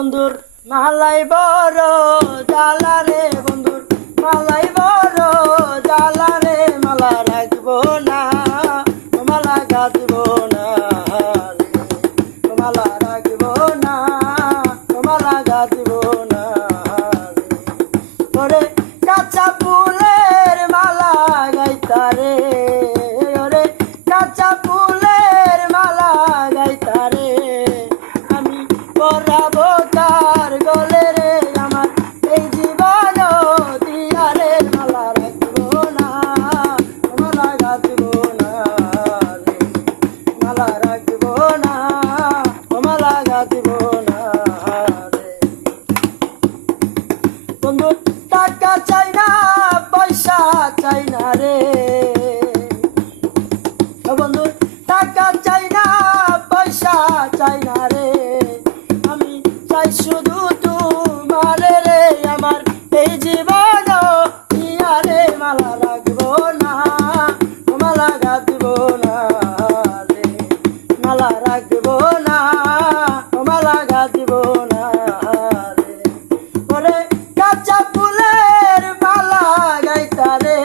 বন্ধুর মালাই বড় জ্বালা রে, বন্ধুর মালাই বড় জ্বালা রে, মালা রাখবো না, মালা গাঁথবো না রে, মালা রাখবো না, মালা গাঁথবো না রে। ওরে কাঁচা ফুলের মালা গাইতারে, ওরে কাঁচা ফুলের মালা গাইতারে, আমি পরাবো তার গলে রে, আমার এই জীবন দিয়া রে, মালা রাখবো না, মালা গাঁথবো না রে, মালা রাখবো না, মালা গাঁথবো না রে। বন্ধু টাকা চাই না, পয়সা চাই না রে, বন্ধু টাকা চাই না, পয়সা চাই না রে, আমি চাই শুধু তোমার রে, আমার এই জীবন দিয়া রে, মালা রাখবো না, মালা গাঁথবো না রে, মালা রাখবো না, মালা গাঁথবো না রে। ওরে কাঁচা ফুলের মালা গাইতারে,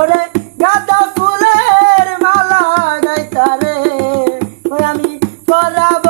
ওরে গাঁদা ফুলের মালা গাইতারে, ওই আমি পরাব